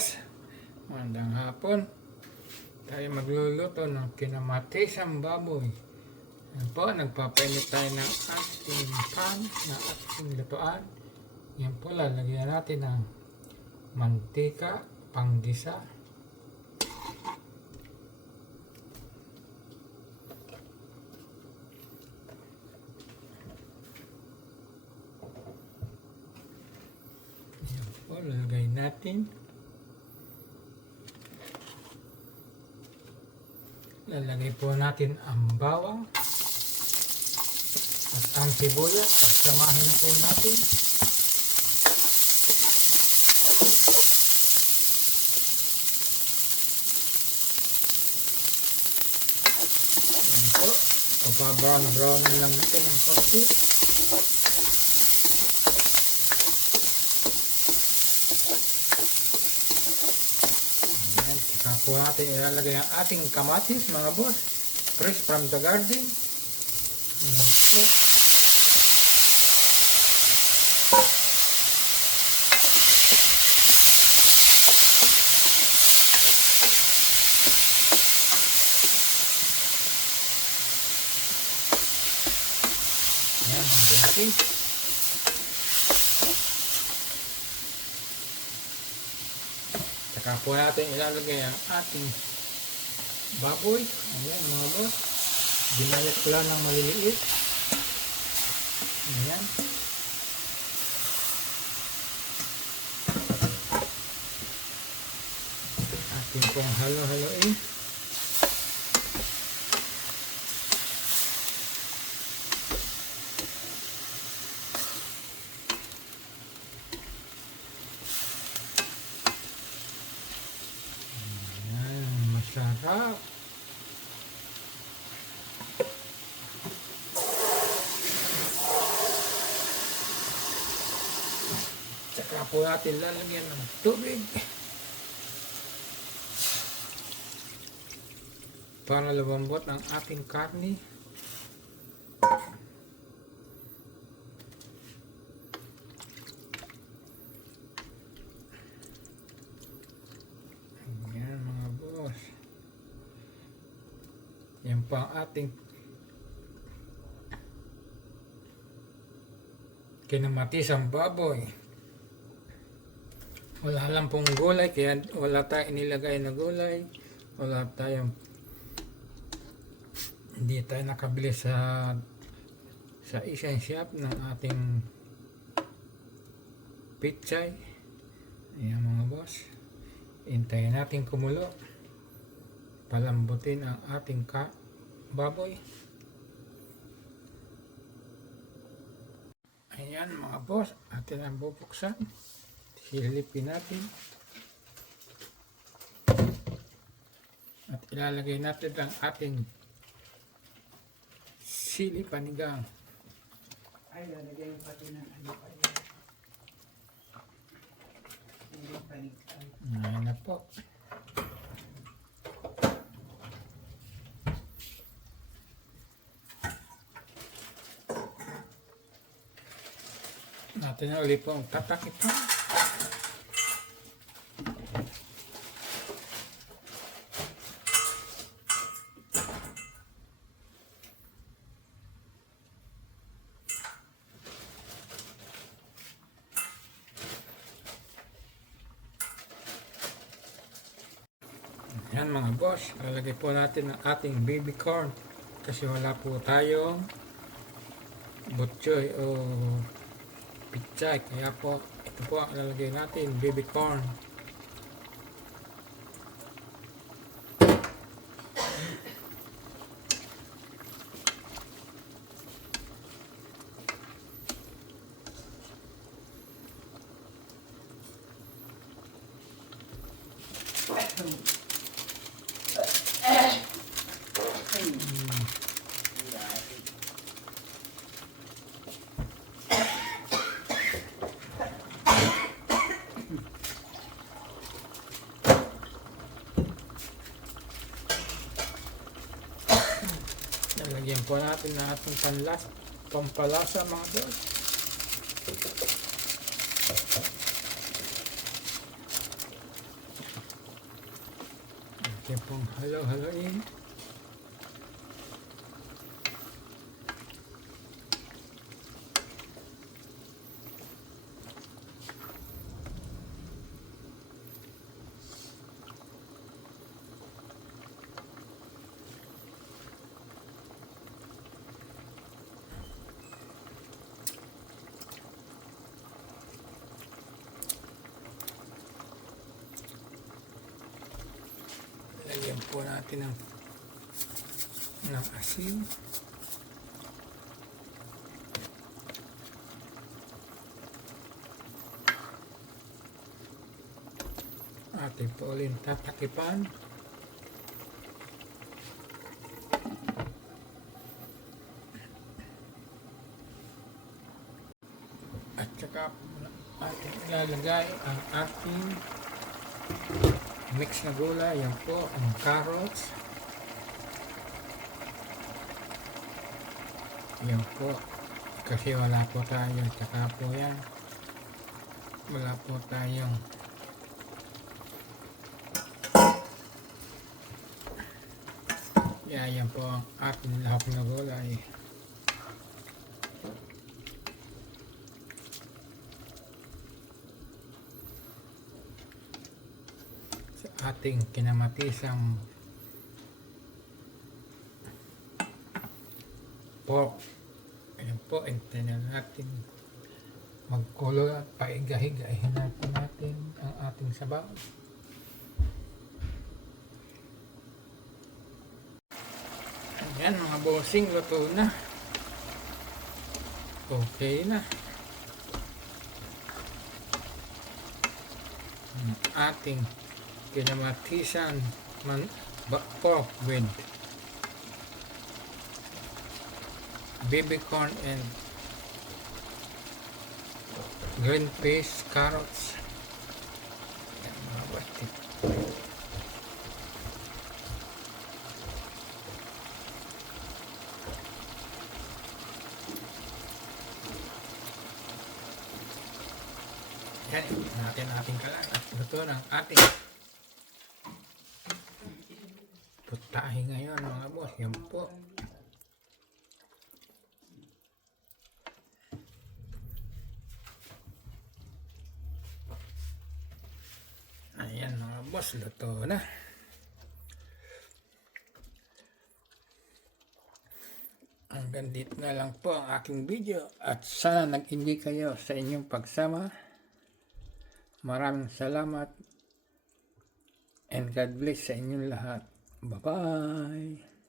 boss, magandang hapon. Tayo magluluto ng kinamatisang baboy. Yan po, nagpapainit tayo ng ating pan na ating lutuan. Yan po, lalagyan natin ng mantika, panggisa. Yan po, lalagay natin. Lalagay po natin ang bawang at ang sibuyas. Samahin na po natin. Yan po. Pababrown lang natin ang konti. Saka po natin ilalagay ang ating kamatis, mga boss. Fresh from the garden. Ayan po. Ayan, mga bossing. Saka po natin ilalagay ang ating baboy. Ayan, mga boss. Binayat ko lang ng maliliit. Ayan. Ating pong halo-haloin. Sarap. Saka po natin lalagyan ng tubig para lumambot ang ating karne. Yan pa ang ating kinamatisang baboy. Wala lang pong gulay, kaya wala tayong inilagay na gulay. Hindi tayo nakabili sa isang shop ng ating pichay. Ayan, mga boss. Hintayin natin kumulo. Palambutin ang ating baboy. Ayan, mga boss, atin ang bubuksan. Silipin natin. At ilalagay natin ang ating sili panigang. Ay, lalagay yung pati ng ano pa yun. Sili panigang. Ayan na po. Natin na ulit po ang tatak ito. Yan, mga boss, lalagay po natin ang ating baby corn kasi wala po tayong butchoy o pichay, kaya po ito po ang lalagay natin, baby corn. Lalagyan po natin ng ating pampalasa, mga boss. Atin pong halo-haloin. Lagyan po natin ng asin. Atin po ulit tatakipan. At saka atin ilalagay ang ating mix na gulay. Yan po ang carrots. Yan po. Kasi wala po tayo. Tsaka po yan. Wala po tayong yan po ang ating lahap na gulay. Ating kinamatisang pork. Ayan po, hintayin natin magkulo at paiga-higahin natin ang ating sabaw. Ayan mga bossing, luto na. Okay na. Ang ating kinamatisan pork with baby corn and green peas, carrots. Yan mga bati. Yan, natin kalan at luto ng ating putahe ngayon mga boss. Yan po. Ayan mga boss, luto na. Hanggang dito na lang po ang aking video at sana nag-enjoy kayo sa inyong pagsama. Maraming salamat and God bless sa inyong lahat. Bye-bye!